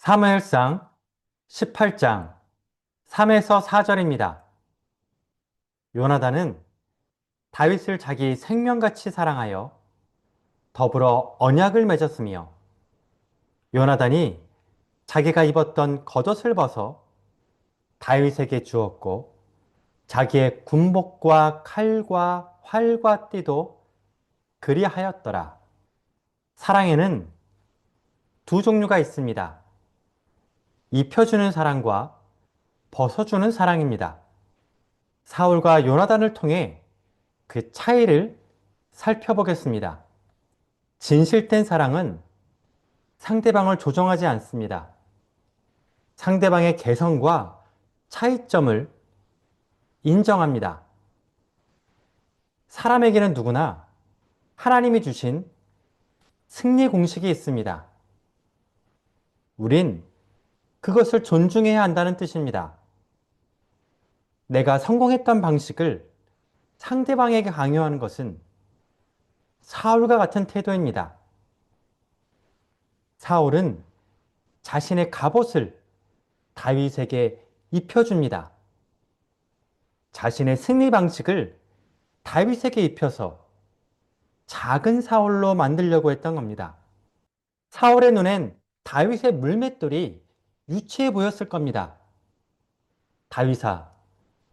사무엘상 18장 3에서 4절입니다. 요나단은 다윗을 자기 생명같이 사랑하여 더불어 언약을 맺었으며 요나단이 자기가 입었던 겉옷을 벗어 다윗에게 주었고 자기의 군복과 칼과 활과 띠도 그리하였더라. 사랑에는 두 종류가 있습니다. 입혀주는 사랑과 벗어주는 사랑입니다. 사울과 요나단을 통해 그 차이를 살펴보겠습니다. 진실된 사랑은 상대방을 조종하지 않습니다. 상대방의 개성과 차이점을 인정합니다. 사람에게는 누구나 하나님이 주신 승리 공식이 있습니다. 우린 그것을 존중해야 한다는 뜻입니다. 내가 성공했던 방식을 상대방에게 강요하는 것은 사울과 같은 태도입니다. 사울은 자신의 갑옷을 다윗에게 입혀줍니다. 자신의 승리 방식을 다윗에게 입혀서 작은 사울로 만들려고 했던 겁니다. 사울의 눈엔 다윗의 물맷돌이 유치해 보였을 겁니다. 다윗아,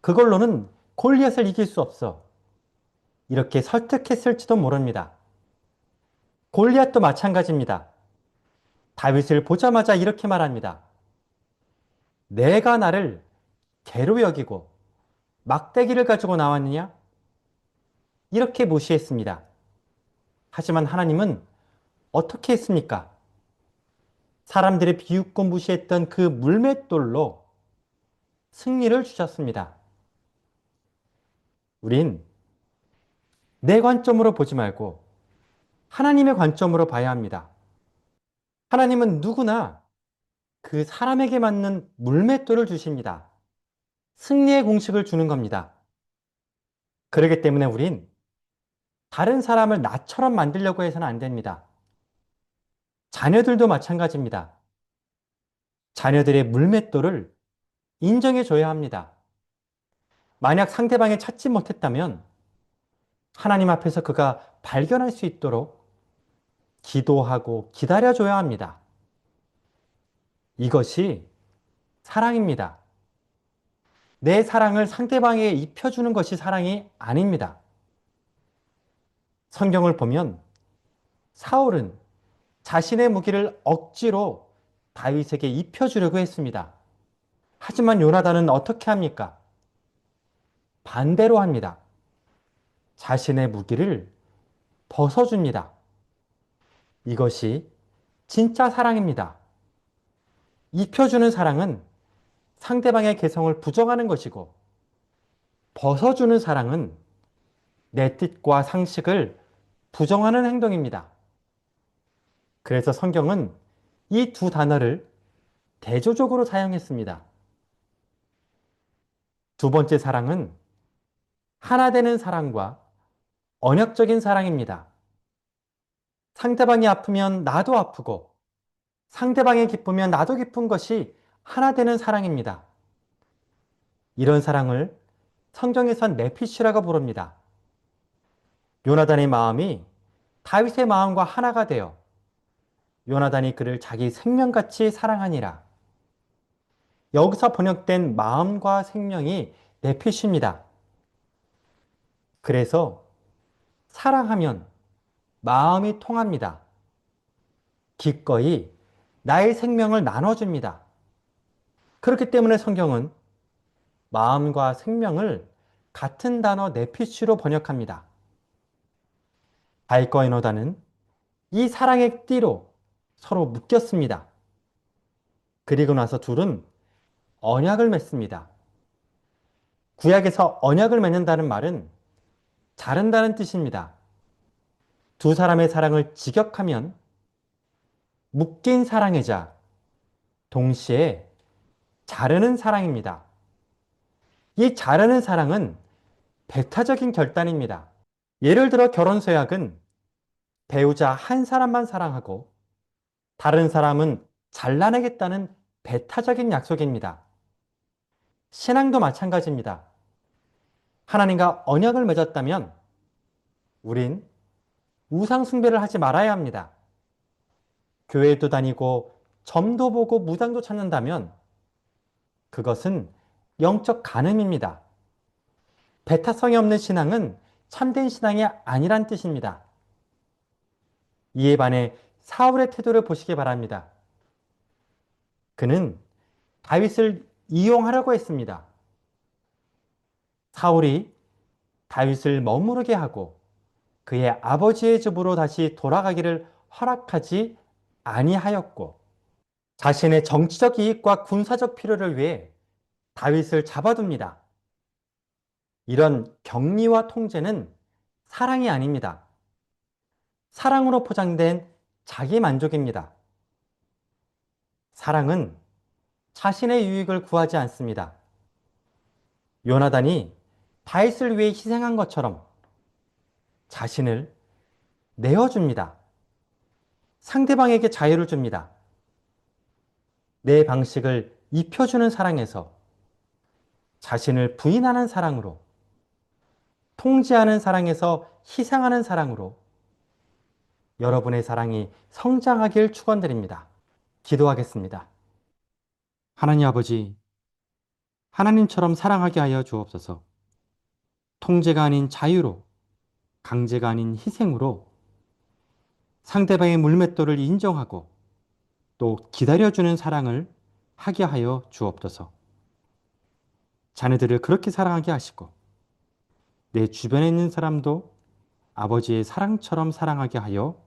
그걸로는 골리앗을 이길 수 없어. 이렇게 설득했을지도 모릅니다. 골리앗도 마찬가지입니다. 다윗을 보자마자 이렇게 말합니다. 내가 나를 개로 여기고 막대기를 가지고 나왔느냐? 이렇게 무시했습니다. 하지만 하나님은 어떻게 했습니까? 사람들의 비웃고 무시했던 그 물맷돌로 승리를 주셨습니다. 우린 내 관점으로 보지 말고 하나님의 관점으로 봐야 합니다. 하나님은 누구나 그 사람에게 맞는 물맷돌을 주십니다. 승리의 공식을 주는 겁니다. 그렇기 때문에 우린 다른 사람을 나처럼 만들려고 해서는 안 됩니다. 자녀들도 마찬가지입니다. 자녀들의 물맷돌을 인정해 줘야 합니다. 만약 상대방이 찾지 못했다면 하나님 앞에서 그가 발견할 수 있도록 기도하고 기다려 줘야 합니다. 이것이 사랑입니다. 내 사랑을 상대방에게 입혀주는 것이 사랑이 아닙니다. 성경을 보면 사울은 자신의 무기를 억지로 다윗에게 입혀주려고 했습니다. 하지만 요나단은 어떻게 합니까? 반대로 합니다. 자신의 무기를 벗어줍니다. 이것이 진짜 사랑입니다. 입혀주는 사랑은 상대방의 개성을 부정하는 것이고, 벗어주는 사랑은 내 뜻과 상식을 부정하는 행동입니다. 그래서 성경은 이 두 단어를 대조적으로 사용했습니다. 두 번째 사랑은 하나 되는 사랑과 언약적인 사랑입니다. 상대방이 아프면 나도 아프고 상대방이 기쁘면 나도 기쁜 것이 하나 되는 사랑입니다. 이런 사랑을 성경에선 네피시라고 부릅니다. 요나단의 마음이 다윗의 마음과 하나가 되어 요나단이 그를 자기 생명같이 사랑하니라. 여기서 번역된 마음과 생명이 내핏입니다. 그래서 사랑하면 마음이 통합니다. 기꺼이 나의 생명을 나눠줍니다. 그렇기 때문에 성경은 마음과 생명을 같은 단어 네피쉬로 번역합니다. 바이거 에노다는 이 사랑의 띠로 서로 묶였습니다. 그리고 나서 둘은 언약을 맺습니다. 구약에서 언약을 맺는다는 말은 자른다는 뜻입니다. 두 사람의 사랑을 직역하면 묶인 사랑이자 동시에 자르는 사랑입니다. 이 자르는 사랑은 배타적인 결단입니다. 예를 들어 결혼 서약은 배우자 한 사람만 사랑하고 다른 사람은 잘라내겠다는 배타적인 약속입니다. 신앙도 마찬가지입니다. 하나님과 언약을 맺었다면 우린 우상숭배를 하지 말아야 합니다. 교회도 다니고 점도 보고 무당도 찾는다면 그것은 영적 간음입니다. 배타성이 없는 신앙은 참된 신앙이 아니란 뜻입니다. 이에 반해 사울의 태도를 보시기 바랍니다. 그는 다윗을 이용하려고 했습니다. 사울이 다윗을 머무르게 하고 그의 아버지의 집으로 다시 돌아가기를 허락하지 아니하였고 자신의 정치적 이익과 군사적 필요를 위해 다윗을 잡아둡니다. 이런 격리와 통제는 사랑이 아닙니다. 사랑으로 포장된 자기 만족입니다. 사랑은 자신의 유익을 구하지 않습니다. 요나단이 다윗을 위해 희생한 것처럼 자신을 내어줍니다. 상대방에게 자유를 줍니다. 내 방식을 입혀주는 사랑에서 자신을 부인하는 사랑으로 통제하는 사랑에서 희생하는 사랑으로 여러분의 사랑이 성장하길 축원드립니다. 기도하겠습니다. 하나님 아버지, 하나님처럼 사랑하게 하여 주옵소서. 통제가 아닌 자유로, 강제가 아닌 희생으로 상대방의 물맷돌을 인정하고 또 기다려주는 사랑을 하게 하여 주옵소서. 자녀들을 그렇게 사랑하게 하시고 내 주변에 있는 사람도 아버지의 사랑처럼 사랑하게 하여